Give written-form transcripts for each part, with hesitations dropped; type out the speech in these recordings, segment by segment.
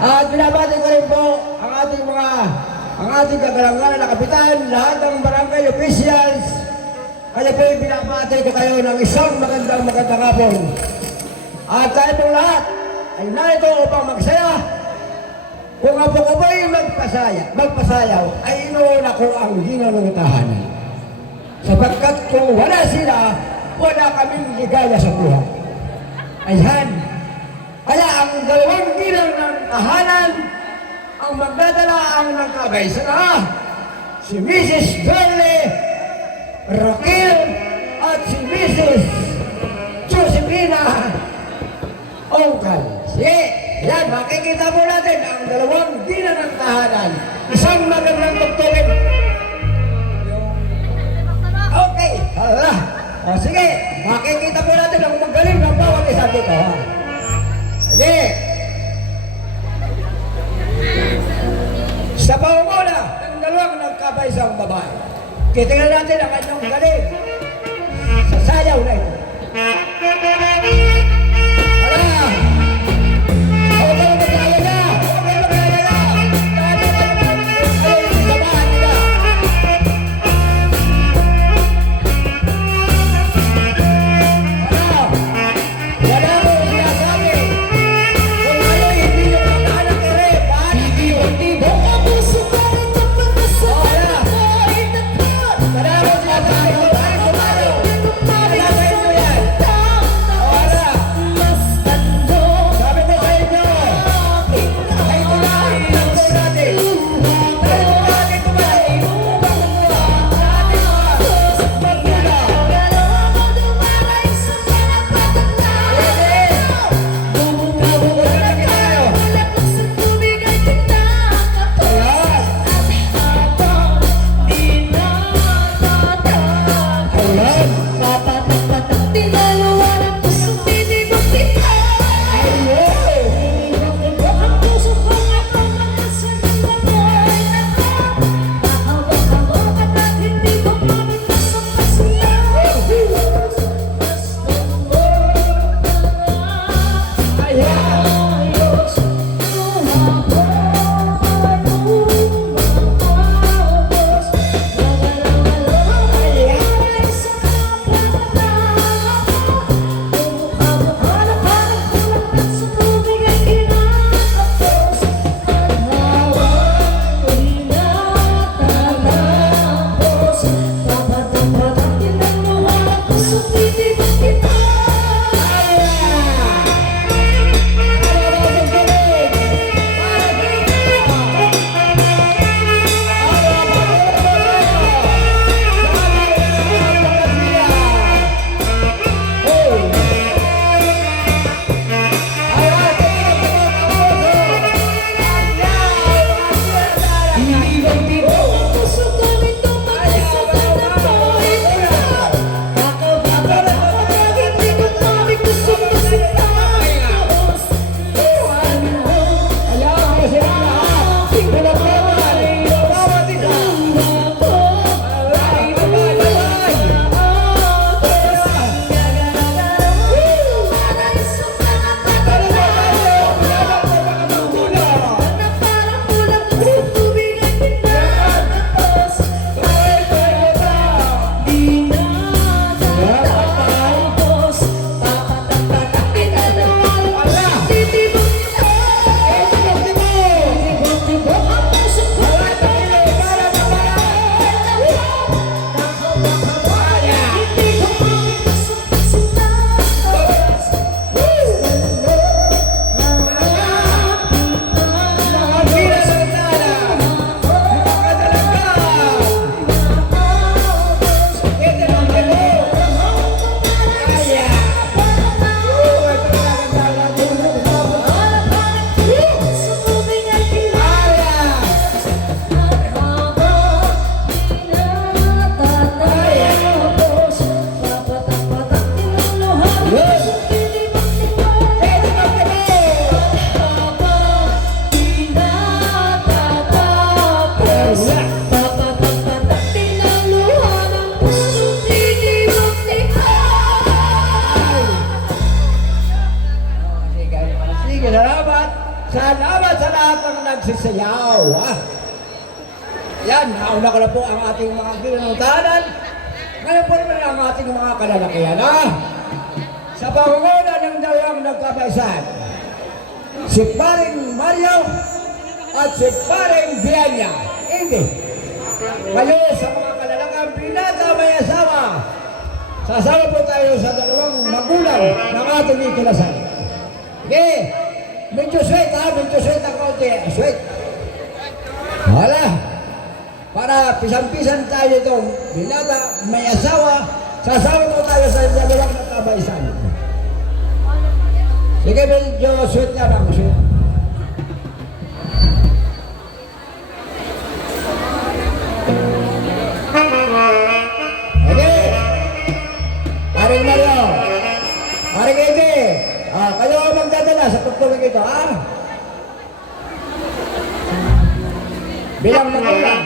At binabati ko rin po ang ating kagalangan na kapitan, lahat ng barangay officials. Kaya po binabati ko kayo ng isang magandang hapon. At tayo pong lahat ay narito upang magsaya. Kung ako ko ba'y magpasayaw, ay inuuna ko ang ginanong tahanan. Sapagkat kung wala sila, wala kaming ligaya sa buhay. Ayan. Kaya ang dalawang ginang ng tahanan, ang magdadala ang nagkabay sa si Mrs. Dorley Raquel at si Mrs. Josefina Ongkal. Sige, yan, makikita po natin ang dalawang ginang ng tahanan. Isang magandang tugtugin. Okay, hala. O sige, makikita po natin ang magaling ng bawat isa dito. Sige. Sa pangunguna ng dalawang nagkabaysang babae, kitingnan natin ang kanyang galing sa sayaw na ito. Hala! Okay, magkaya na! Okay, magkaya na! Ay, samahan nila! Hala! Wala mo sinasabi! Kung kayo'y hindi nyo makahanap ere, hindi mo kapuso ka rin kapag nasaan ko'y nakat. Wala mo sinasabi! Kung kayo'y sumayo! Sinasabi nyo yan! Wala! sa lahat ng nagsisayaw. Yan, nauna ko na po ang ating mga pinanutanan. Ngayon po naman ang ating mga kalalakihan. Sa pangunguna ng dalawang nagkabaisan, si Paring Mario at si Paring Bianya. Hindi. Kayo sa mga kalalakang binata may asawa, sasama po tayo sa dalawang magulang ng ating ikilasan. Okay, medyo sweet ang kaunti. Sweet. Wala. Para pisang-pisan tayo itong binata may asawa, sasama po tayo sa dalawang nagkabaisan. Sige, medyo sweet na lang. Sweet. Okay. Paring Mario. Paring Ede. Kayo ang magdadala sa pagtulog ito, bilang magulang.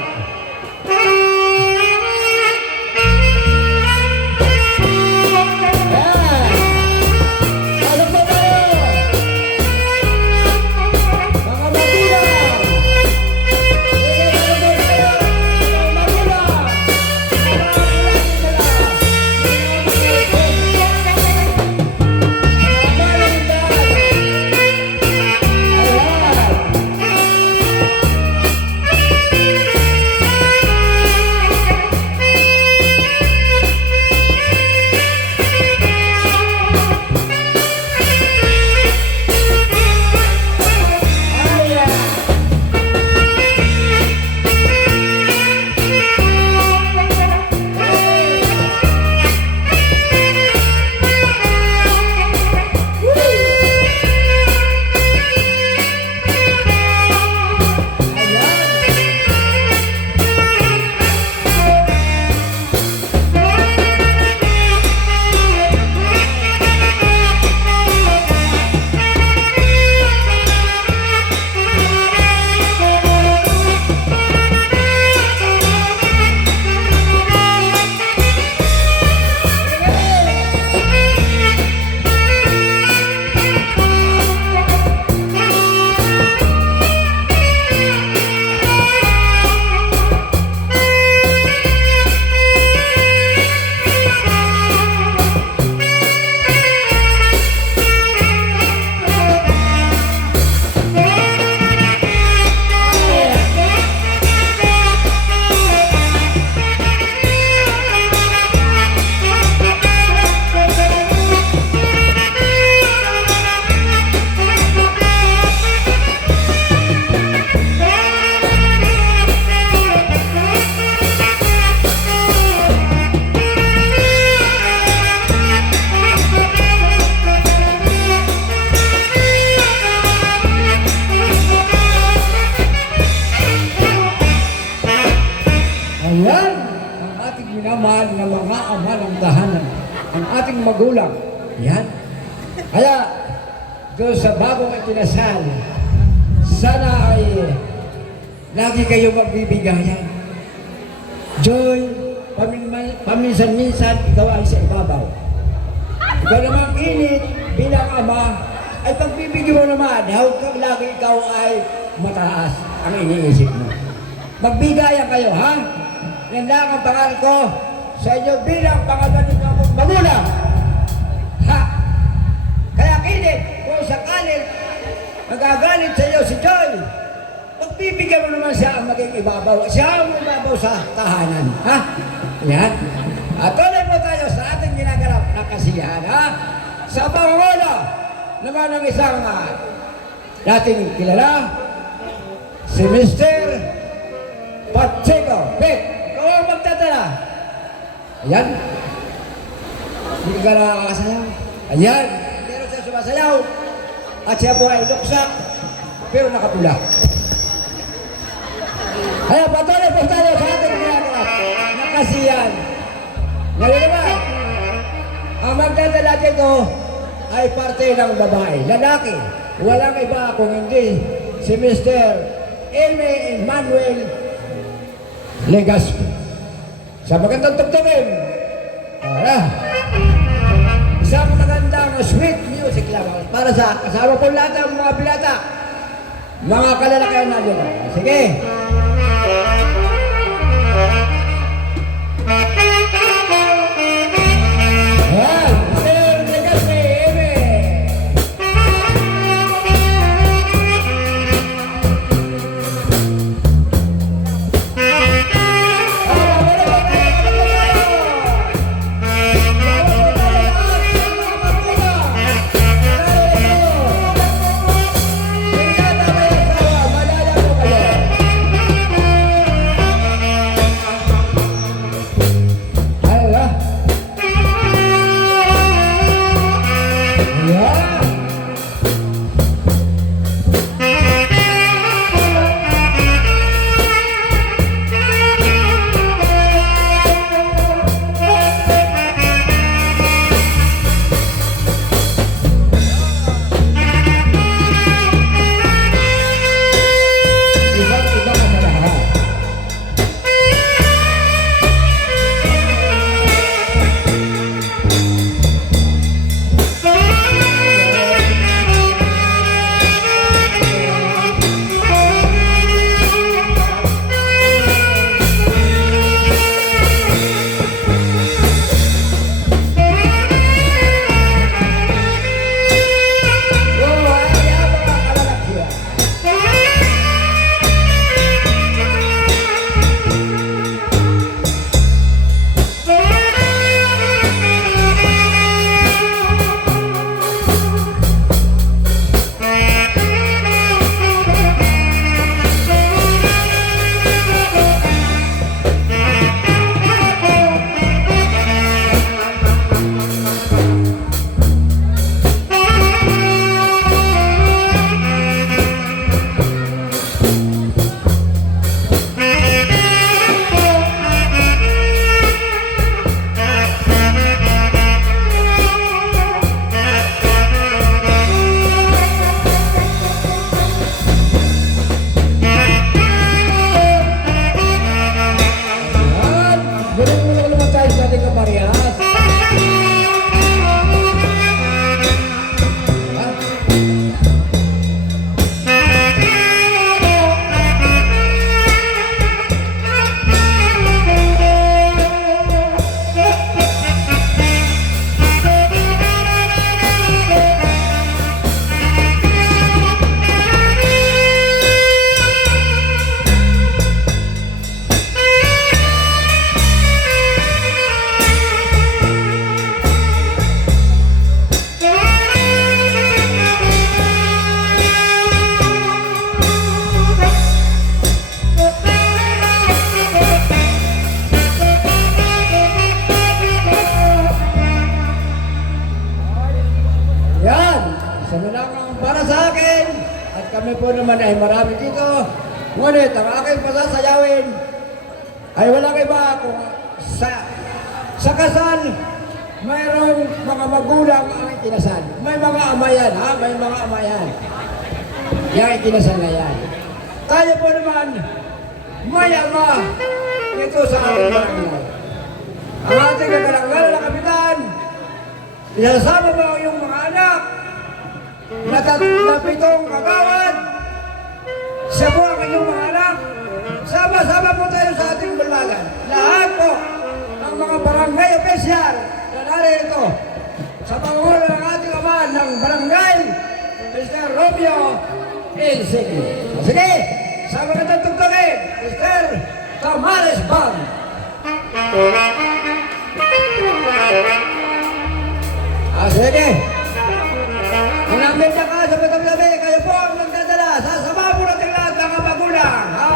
Ayan ang ating minamahal na mga ama ng tahanan, ang ating magulang. Yan. Kaya, doon sa bagong itinasal, sana ay lagi kayo magbibigayan. Joy, paminsan-minsan, ikaw ay sa ibabaw. Ikaw naman init bilang ama, ay pagbibigyan mo naman, huwag kang lagi ikaw ay mataas ang iniisip mo. Magbigayan kayo, ha? Yan lang ang pangalan ko sa inyo bilang pangalan akong magulang. Ha? Kaya kinit, kung sakalit magagalit sa iyo si Joy, magbibigyan mo naman siya ang maging ibabaw. Siya ang ibabaw sa tahanan. Ha? Yan. At tuloy po tayo sa ating ginaganap na kasiyahan. Ha? Sa pangulo naman ng isang dating kilala, si Mr. Pacheco. Vic, ikaw ang magdadala. Ayan. Hindi ka nakakasayaw. Ayan. Pero siya sumasayaw. At siya po ay luksak, pero nakapula. Kaya patuloy po tayo sa ating ginagawa na kasiyahan. Ngayon naman, ang magdadala dito ay parte ng babae. Lalaki. Walang iba kung hindi si Mr. Emmanuel Legaspi. Sa magandang tugtugin. Isang magandang sweet music lang para sa kasama po lahat ng mga binata. mga kalalakihan na dito. Sige. Ayan, Sir Legaspi, Eme. Isa na lang ang para sa akin at kami po naman ay marami dito. Ngunit ang aking pasasayawin ay walang iba kung sa kasal mayroong mga magulang ang ikinasal. May mga amayan, ha? May mga amayan. Yung ikinasal na yan. Tayo po naman, may ama ito sa ating barangay. Ang ating kagalanggal na kapitan, ilasama mo yung mga anak na pitong kagawad. Siya po ang inyong mga anak. Sama-sama po tayo sa ating bulwagan. Lahat po ang mga barangay official na narito sa pangulo ng ating ama ng barangay, Mr. Romeo Insigne. Sige, sama ka ng tugtugin, Mr. Tamales Bang. Sige. Ang namin niya ka sa patabi-tabi, kayo po ang nagdadala. Sasama po natin lahat ng mga magulang. Ha?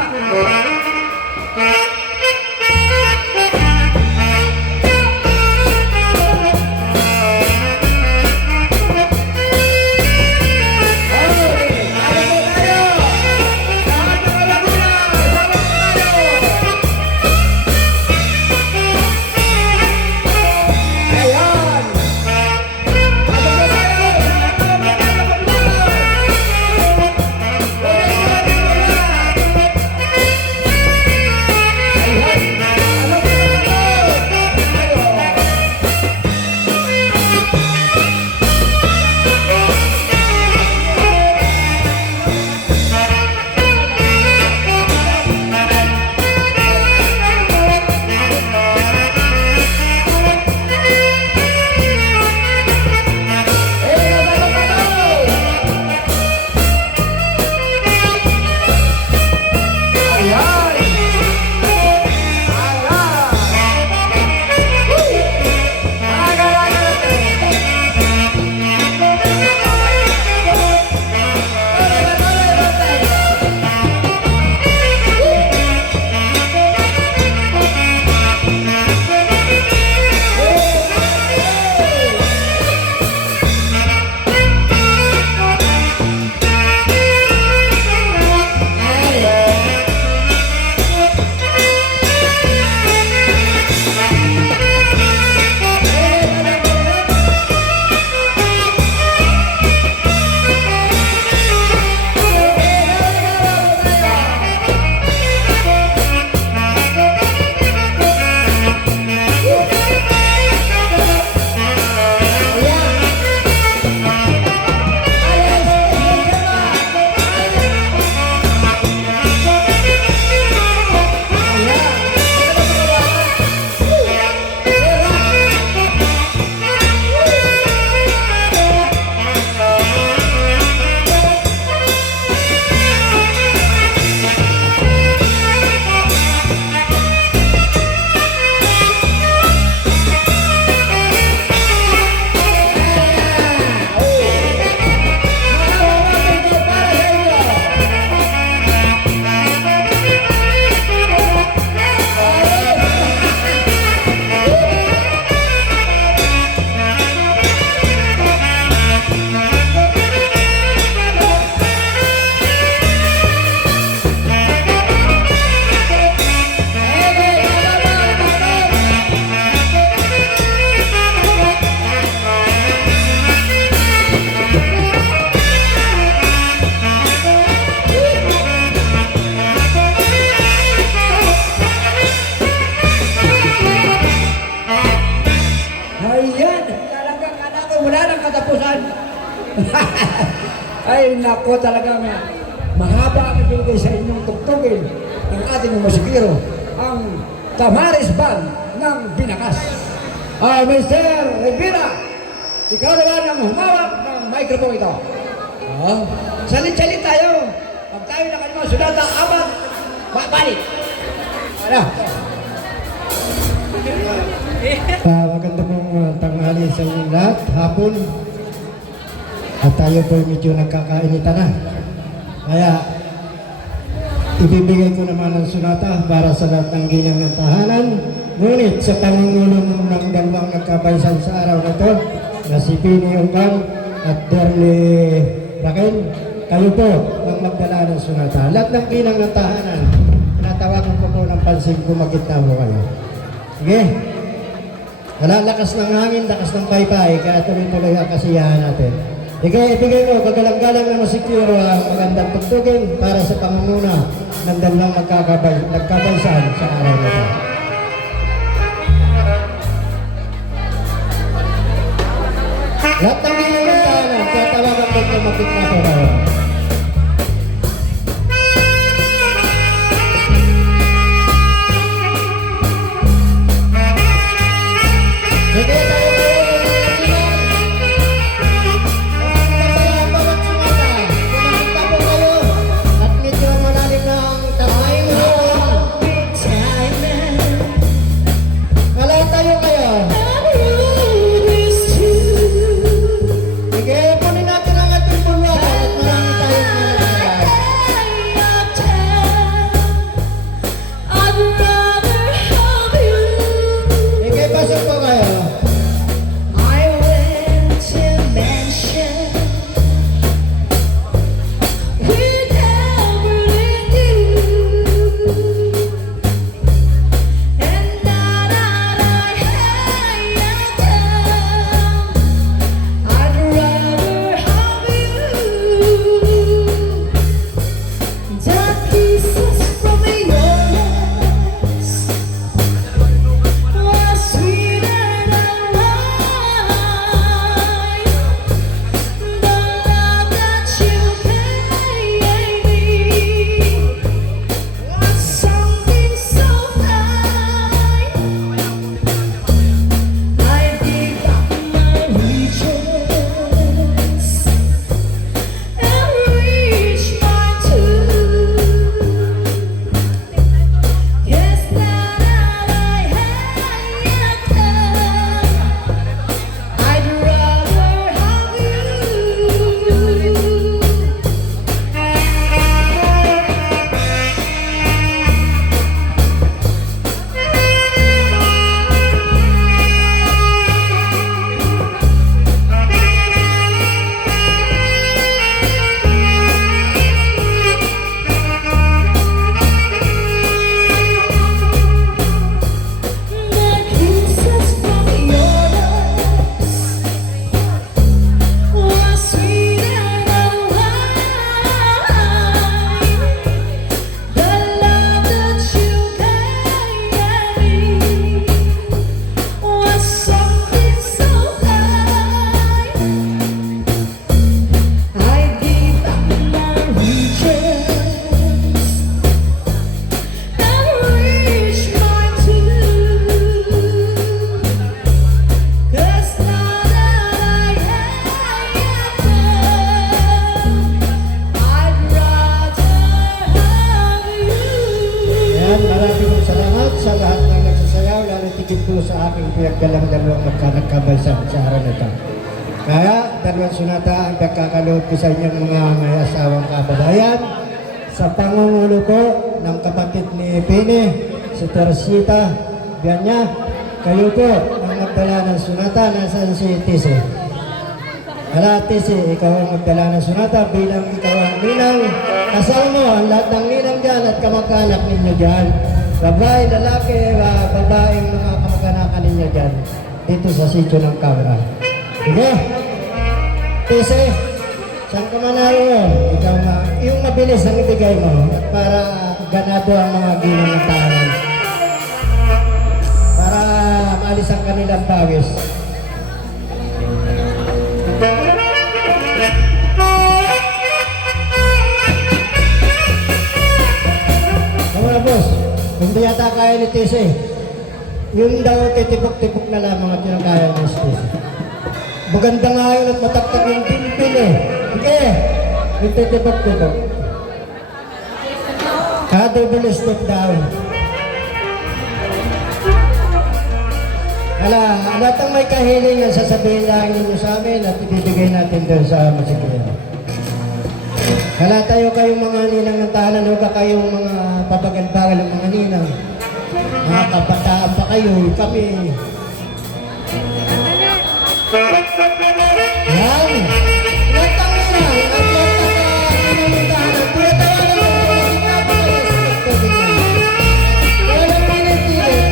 ay nako talagang mahaba ang ibigay sa inyong tugtugin ng ating musikero, ang Tamaris Band ng Binakas. Mr. Rivera, ikaw naman ang humawak ng microphone ito. Salit-salit tayo. Pag tayo nakalima, sunata, abat, balik. Ano? Maganda pong tanghali sa inyong lahat, hapon. At tayo po medyo nagkakainitan na. Kaya, ibibigay ko naman ang sunata para sa lahat ng ginang ng tahanan. Ngunit sa pangungulo ng dalawang nagkabaysan sa araw na ito, na si Pini Unggang at Derly Raquel, kayo po ang magdala ng sunata. Lahat ng ginang ng tahanan, natawagan ko po ng pansin kung magitna mo kayo. Sige. Wala, lakas ng hangin, lakas ng paypay, kaya tuloy-tuloy ang kasiyahan natin. Ibigay mo, paggalang-galang na masikuro ang magandang tugtugin para sa pangunguna ng dalawang nagkabaysan sa araw na ito. Lahat ng ginagawa, kaya tawagan ko kung magkita po kayo. Sa aking pinagdalang dalawang magkakabaysan sa araw na ito. Kaya, dalawang sunata ang pagkakaloob ko sa inyong mga may asawang kababayan sa pangungulo ko ng kapatid ni Pini, si Teresita Bianya. Kayo po ang magdala ng sunata. Nasaan si Tise? Hala, Tise, ikaw ang magdala ng sunata bilang ikaw ang ninang. Kasama mo ang lahat ng ninang dyan at kamag-anak ninyo dyan. Babae, lalaki, babaeng mga kamag-anakan ninyo dyan dito sa sityo ng Cabra. Sige, Tise, saan ka man naroon? Ikaw yung mabilis ang ibigay mo para ganado ang mga ginang ng tahanan. Para maalis ang kanilang pawis. kaya ni Tese. Yun daw titipok-tipok na lamang at yun ang kaya ni Tese. Maganda nga yun at mataktak yung pimpin eh. Sige, yung titipok-tipok. Double step down. Lahat ng may kahilingan, sasabihin lang ninyo sa amin at ibibigay natin doon sa masikliyan. Tayo kayong mga ninang ng tahanan, huwag ka kayong mga pabagal-bagal ng mga ninang. Mga kabataan pa kayo, kami. Yan! Lahat ng ninang, at lahat ng ninang ng tahanan, tinatawanan mo kung bakit napakalaspect ko din yan. Kaya lang pinipilit.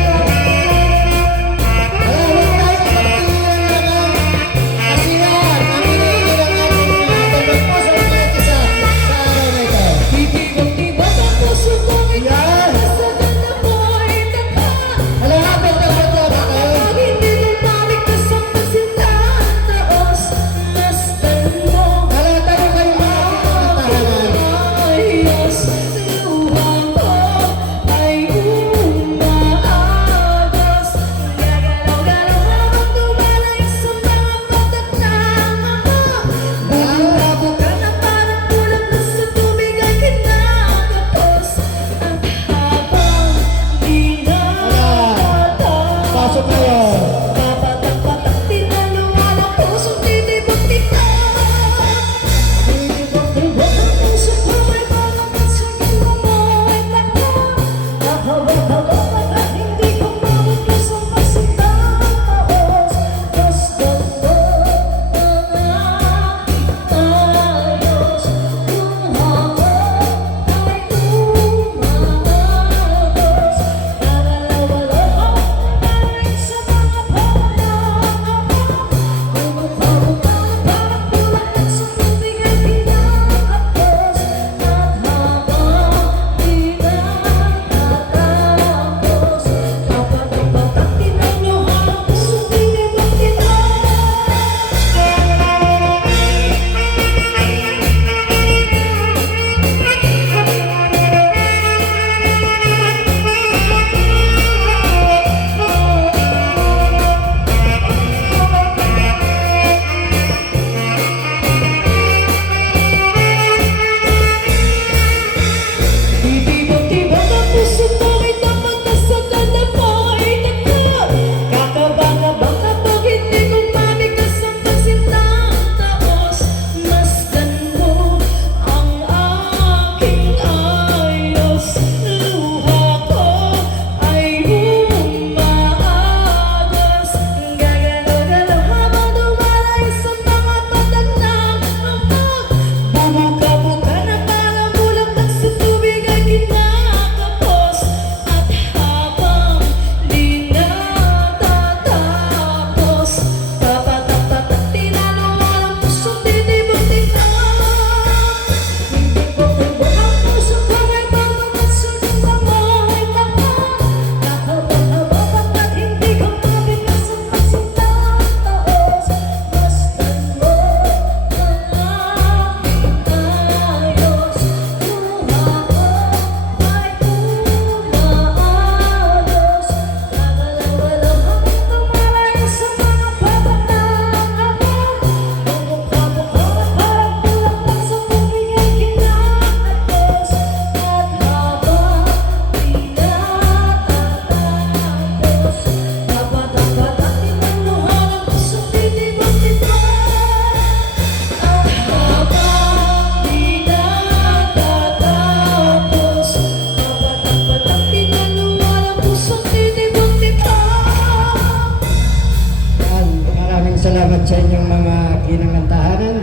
Salamat sa inyong mga ginang ng tahanan.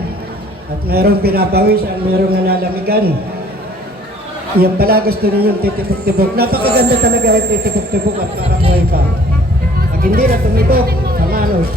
At merong pinapawisan, merong nanalamigan. Yan pala gusto ninyong titipok-tipok. Napakaganda talaga yung titipok-tipok at parang buhay pa. Pag hindi na tumibok, kamanos.